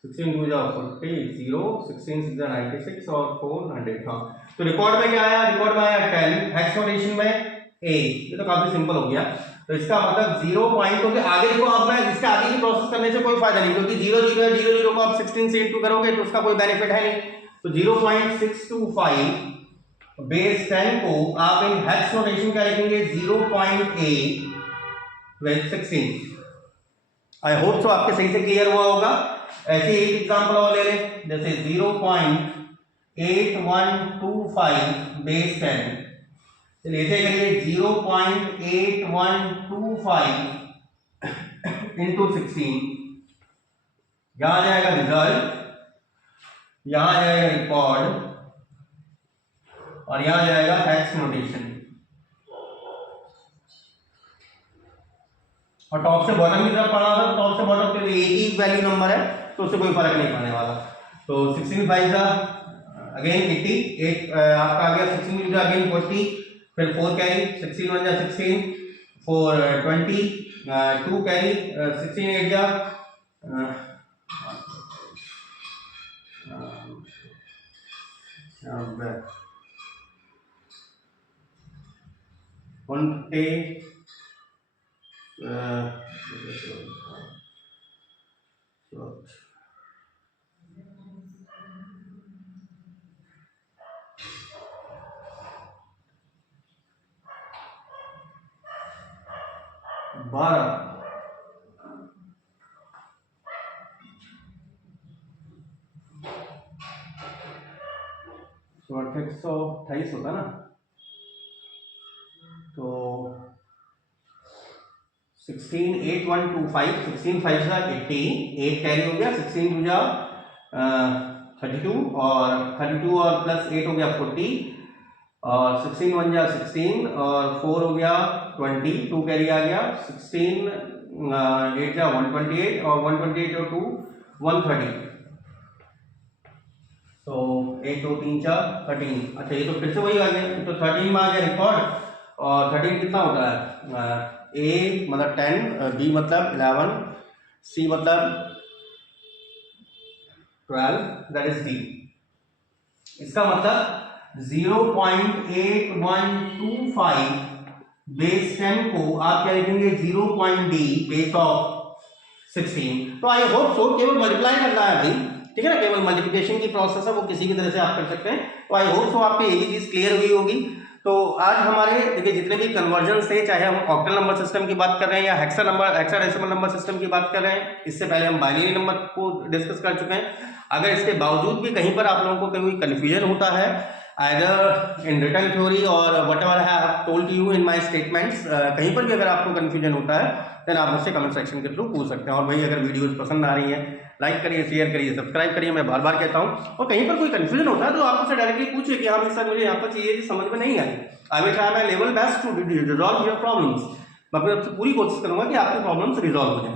16 2 जा 40, 0, 16 6 जा 96 और 400। हाँ, तो रिकॉर्ड में क्या आया, रिकॉर्ड में आया 10, हेक्स नोटेशन में A। ये तो काफी सिंपल हो गया। तो इसका मतलब 0 पॉइंट हो गया। आगे को अब मैं इसके आगे की प्रोसेस करने से कोई फायदा नहीं, क्योंकि 0 0 है, 0 0 को आप 16 से इंटू करोगे तो उसका कोई बेनिफिट है नहीं। तो 0.625 बेस 10 को आप इन हेक्स नोटेशन क्या लिखेंगे, 0.8 विद 16। आई होप तो आपके सही से क्लियर हुआ होगा। ऐसे एक एग्जांपल और ले लें, जैसे 0.8125 बेस 10, चलिए ऐसे करिए 0.8125 इंटू 16, यहां आ जाएगा रिजल्ट, यहां आ जाएगा रिकॉर्ड और यहां आ जाएगा हेक्स नोटेशन। और टॉप से बॉटम की तरफ पढ़ा था, टॉप से बॉटम के लिए एक ही वैल्यू नंबर है तो उससे कोई फर्क नहीं पड़ने वाला। तो 16 5 का अगेन 80, आपका आ गया 16 का अगेन 40, फिर 4 कैरी, 16 1 जा 16, 4 20, 2 कैरी, 16 8 जा 9 20 12 128 होता ना, तो 16 8 1 2 5 16 5 जा 80 8 कैरी हो गया, 16 टू जा 32 और 32 और प्लस 8 हो गया 40 और 16 1 जा 16 और 4 हो गया 20 2 कैरी आ गया 16 8 जा 128 और 128 और 2 130 तो 1 2 3 4 13। अच्छा ये तो फिर से वही आ गया, तो 13 में आ गया रिकॉर्ड और 13 कितना होता है ए मतलब 10 बी मतलब 11 सी मतलब 12 दैट इज डी। इसका मतलब 0.8125 बेस 10 को आप क्या लिखेंगे 0.d बेस ऑफ 16। तो आई होप सो केवल मल्टीप्लाई करना है भाई, ठीक है ना, केवल मल्टीप्लिकेशन की प्रोसेस है वो किसी भी तरह से आप कर सकते हैं। तो आई होप सो आपको ये भी चीज क्लियर हुई होगी। तो आज हमारे देखिए जितने भी कन्वर्जन थे, चाहे हम ऑक्टल नंबर सिस्टम की बात कर रहे हैं या हेक्साडेसिमल नंबर सिस्टम की बात कर रहे हैं, इससे पहले हम बाइनरी नंबर को डिस्कस कर चुके हैं। अगर इसके बावजूद भी कहीं पर आप लोगों को कोई कंफ्यूजन होता है either in written theory or whatever I have told you in my statements, कहीं पर भी अगर आपको कंफ्यूजन होता है देन आप मुझसे कमेंट सेक्शन के थ्रू पूछ सकते हैं। और भाई अगर वीडियोस पसंद आ रही हैं लाइक करिए, शेयर करिए, सब्सक्राइब करिए, मैं बार बार कहता हूँ। और कहीं पर कोई कंफ्यूजन होता है तो आप मुझसे डायरेक्टली पूछिए कि हाँ सर मुझे यहाँ पर चाहिए, समझ में नहीं आई। I will try my level best to resolve your problems. मैं अपनी आपसे पूरी कोशिश करूंगा कि आपके प्रॉब्लम्स रिजॉल्व हो जाए।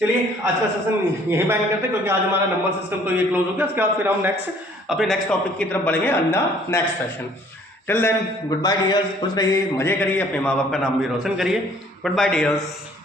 चलिए आज का सेशन यही बैन करते हैं क्योंकि आज हमारा नंबर सिस्टम तो ये क्लोज हो गया। उसके बाद फिर हम अपने नेक्स्ट टॉपिक की तरफ बढ़ेंगे in the next session. Till then good bye dears, खुश रहिए, मजे करिए, अपने माँ बाप का नाम भी रोशन करिए। Good bye dears.